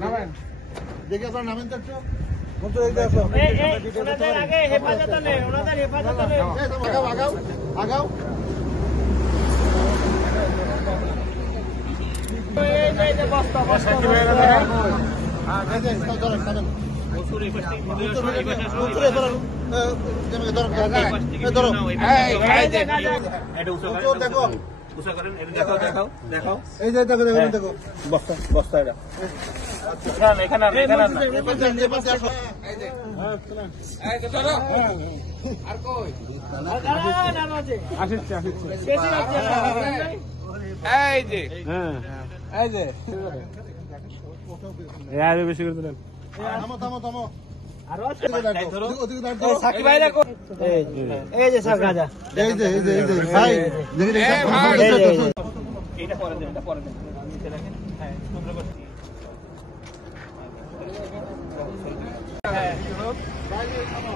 নামেন দেখে আপনার নামেন তো একটু ওনাদের আগে হেফাজতে নেই, ওনাদের হেফাজতে নেই। আগাও আগাও আগাও। এই যে বস্তা বস্তা দেখো এই যে দেখো দেখো দেখো বস্তা বস্তা এটা এখানে আর কই আসছে এই যে হ্যাঁ এই যে यार বেশি করে দেন থামো থামো থামো আরো ধরো সাকিব ভাই দেখো এই যে সব রাজা এই যে ভাই দেখি এটা পরে দেন নিচে রাখেন হ্যাঁ সুন্দর করে হ্যাঁ ভাই থামো